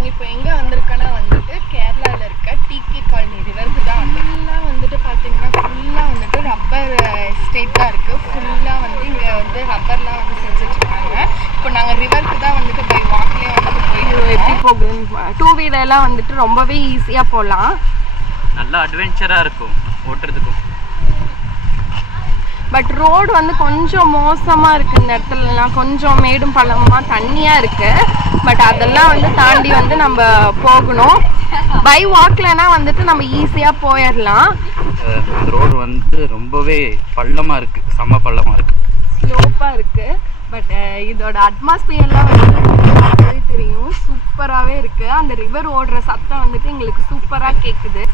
நாங்கள் இப்போ எங்கே வந்திருக்கோன்னா வந்துட்டு கேரளாவில் இருக்க டிகே காலனி ரிவருக்கு தான் ஃபுல்லாக வந்துட்டு பார்த்தீங்கன்னா ஃபுல்லாக வந்துட்டு ரப்பர் எஸ்டேட் தான் இருக்குது. ஃபுல்லாக வந்து இங்கே வந்து ரப்பர்லாம் வந்து செஞ்சுட்ருக்காங்க. இப்போ நாங்கள் ரிவருக்கு தான் வந்துட்டு பை வாக்லேயே வந்துட்டு போயிட்டு எப்படி போகுதுன்னு 2 வீலர்லாம் வந்துட்டு ரொம்பவே ஈஸியாக போகலாம். நல்லா அட்வென்ச்சராக இருக்கும் ஓட்டுறதுக்கும். பட் ரோடு வந்து கொஞ்சம் மோசமாக இருக்குது. இந்த இடத்துலலாம் கொஞ்சம் மேடும் பள்ளமாக தண்ணியாக இருக்குது. பட் அதெல்லாம் வந்து தாண்டி வந்து நம்ம போகணும். பை வாக்லனா வந்துட்டு நம்ம ஈஸியாக போயிடலாம். ரோடு வந்து ரொம்பவே பள்ளமாக இருக்குது, செம்ம பள்ளமாக இருக்குது, ஸ்லோப்பாக இருக்குது. பட் இதோட அட்மாஸ்பியர்லாம் வந்து தெரியும், சூப்பராகவே இருக்குது. அந்த ரிவர் ஓடுற சத்தம் வந்துட்டு எங்களுக்கு சூப்பராக கேட்குது.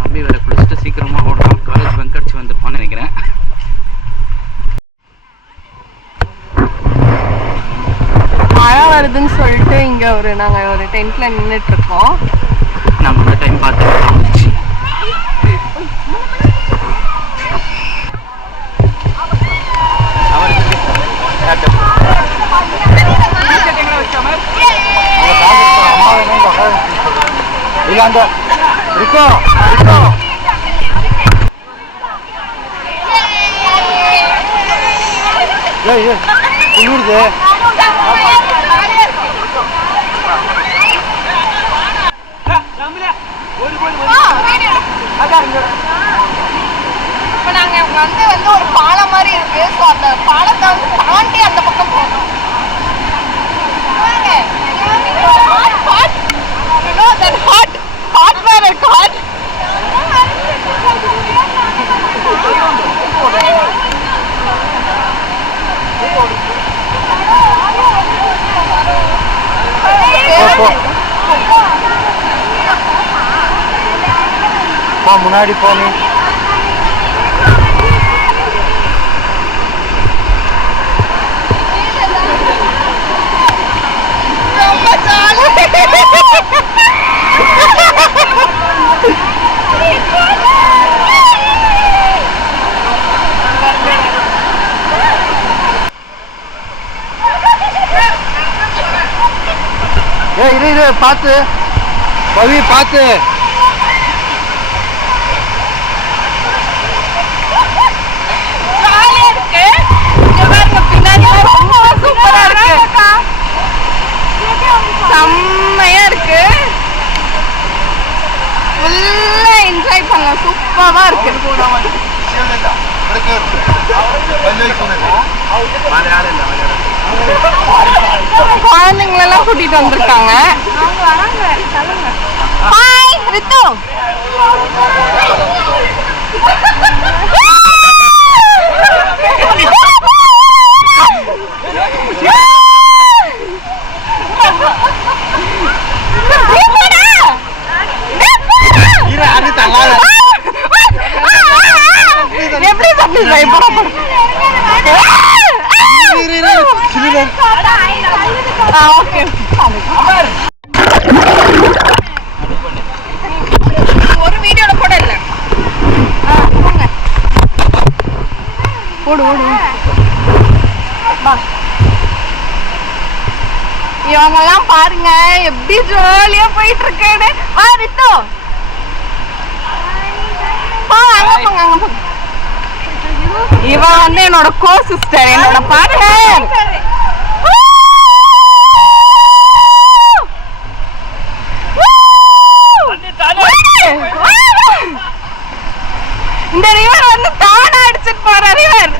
தம்பி வேற குளிச்சுட்டு சீக்கிரமா ஓடணும். காலேஜ் பங்க் அடிச்சு வந்துருப்பான்னு நினைக்கிறேன். மழை வருதுன்னு சொல்லிட்டு இங்கே நாங்கள் ஒரு டென்ட்ல நின்றுட்டு இருக்கோம். நம்ம டைம் பார்த்து இப்போ நாங்கள் வந்து ஒரு பாலம் மாதிரி இருக்கு. ஸோ அந்த பாலத்தை வந்து தாண்டி அந்த பக்கம் போகணும். முன்னாடி போனி இரு பார்த்து பவி பார்த்து. செம்மையா இருக்கு. ஃபுல்லா என்ஜாய் பண்ணலாம். சூப்பரா இருக்கு. குழந்தைங்களெல்லாம் கூட்டிட்டு வந்திருக்காங்க. ஹாய் ரித்து. எப்படி ஒரு வீடியோல கூட இல்ல. ஓடு ஓடு. இவங்கெல்லாம் பாருங்க எப்படி ஜாலியா போயிட்டு இருக்கேன்னு. ரித்து அங்க போங்க அங்க போங்க. இவன் வந்து என்னோட கோ சிஸ்டர், என்னோட பார்ட்னர். இந்த ரிவர் வந்து தானா அடிச்சிட்டு போற ரிவர்.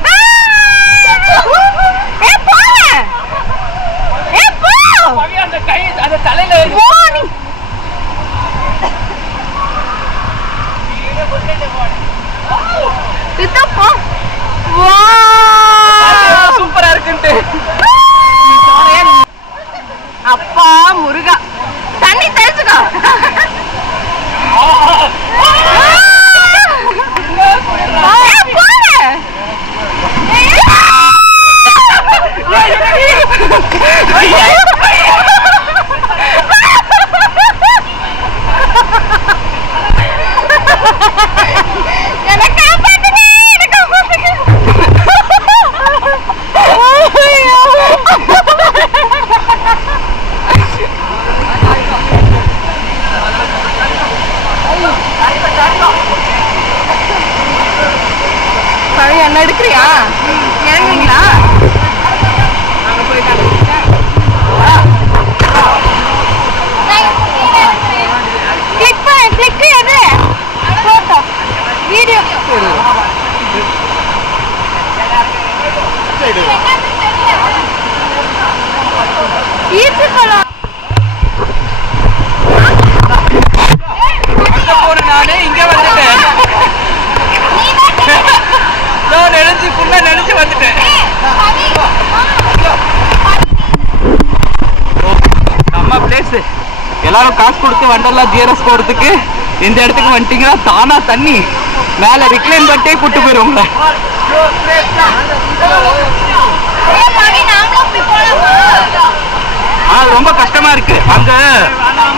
சூப்பரா இருக்குன்ட்டு அப்பா முருகா தண்ணி தெளிச்சுக்கோ. எனக்கு ஒன்று எடுக்கிறியா? இறங்குங்களா? அங்கே போய் கிளிக் எது போட்டோ வீடியோ ஈர்த்து போலாம். நானே இங்க வந்துட்டேன். நினைச்சு ஃபுல்லா நினைச்சு வந்துட்டேன். நம்ம பிளேஸ் எல்லாரும் காசு கொடுத்து வண்டர்லா ஜிஆர்எஸ் போறதுக்கு இந்த இடத்துக்கு வந்துட்டீங்கன்னா தானா தண்ணி மேல ரிக்ளைன் பண்ணிட்டே கூட்டு போயிடும். ரொம்ப கஷ்டமா இருக்கு. அங்க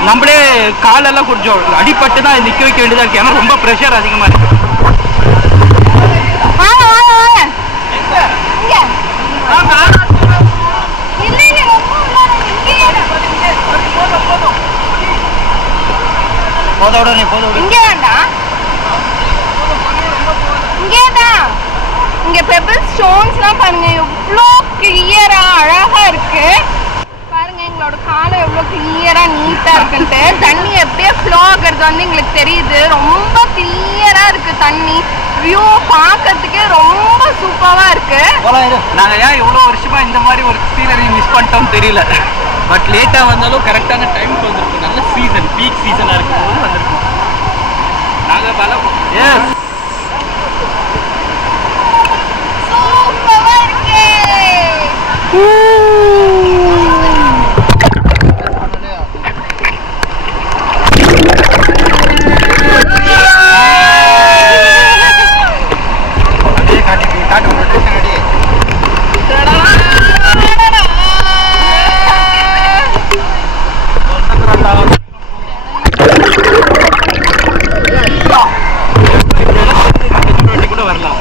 நம்மளே காலெல்லாம் கொஞ்சம் அடிபட்டு தான் நிக்க வைக்க வேண்டியதா இருக்கு. ஏன்னா ரொம்ப ப்ரெஷர் அதிகமா இருக்கு. இங்கே வேண்டாம், இங்கேதான். இங்க பெபிள் ஸ்டோன்ஸ்லாம் பாருங்க எவ்வளோ கிளியரா அழகா இருக்கு. பாருங்க எங்களோட காலம் எவ்வளோ கிளியரா நீட்டா இருக்குன்ட்டு. தண்ணி எப்படியே ஃப்ளோ ஆகுறது வந்து எங்களுக்கு தெரியுது. ரொம்ப கிளியரா இருக்கு தண்ணி. வியூ பார்க்கறதுக்கே ரொம்ப சூப்பரா இருக்கு. நாங்க ஏன் இவ்வளவு வருஷமா இந்த மாதிரி ஒரு சீனரி மிஸ் பண்ணிட்டோம் தெரியல. பட் லேட்டா வந்தாலும் கரெக்டான டைமுக்கு வந்திருக்கும். நல்ல சீசன், பீக் சீசனா இருக்கும் போது வந்திருக்கும். நாங்க பல சூப்பரா இருக்கு. கூட வரலாம்.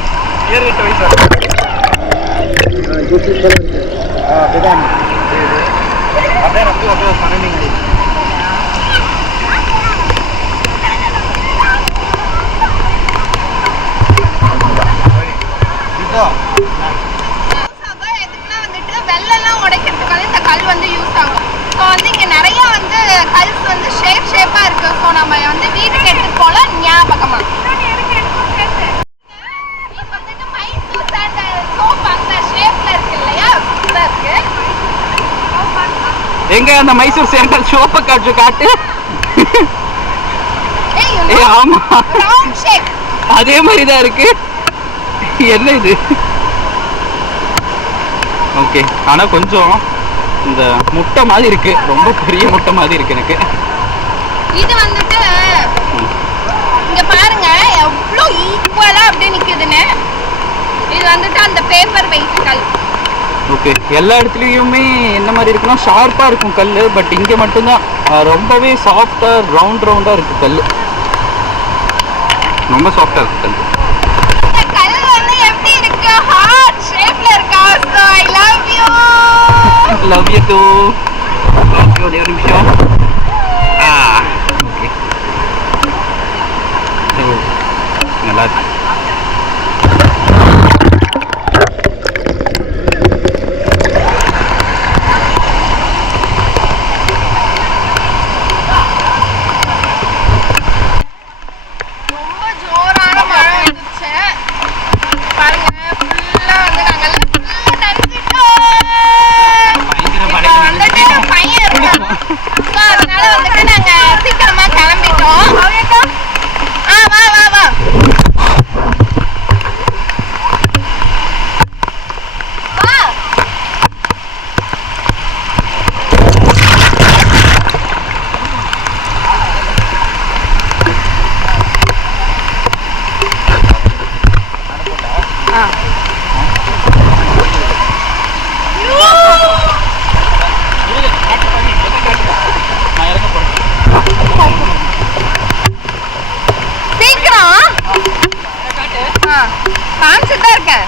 எதுக்குன்னா வந்துட்டு வெள்ளெல்லாம் உடைக்கிறதுக்கு வந்து இந்த கல் வந்து யூஸ் ஆகும். ஸோ வந்து இங்க நிறைய வந்து கல்ஸ் வந்து ஷேப்பா இருக்கு. ஸோ நம்ம வந்து வீட்டுக்கு எடுத்துட்டு போல ஞாபகமா. எங்க அந்த மைசூர் சேண்டல் ஷோப்பை காட்டு. ஆமா அதே மாதிரிதான் இருக்கு. என்ன இது? ஓகே, ஆனா கொஞ்சம் இந்த முட்டை மாதிரி இருக்கு. ரொம்ப பெரிய முட்டை மாதிரி இருக்கு எனக்கு. இது வந்துட்டு இங்க பாருங்க எவ்வளோ ஈக்குவலா அப்படியே நிக்குதுன்னு. இது வந்துட்டு அந்த பேப்பர் வெயிட் கல். ஓகே, எல்லா இடத்துலையுமே என்ன மாதிரி இருக்குன்னா ஷார்ப்பாக இருக்கும் கல். பட் இங்கே மட்டும்தான் ரொம்பவே சாஃப்டாக ரவுண்டாக இருக்குது கல். ரொம்ப சாஃப்டாக இருக்குது கல். இந்த கல் வந்து எப்படி இருக்கு? ஹார்ட் ஷேப்ல இருக்கா? So I love you. Love you too. Okay, ஒரு நிமிஷம். ஓகே, நல்லா இருக்கு. காமிச்சுதான் இருக்கேன்.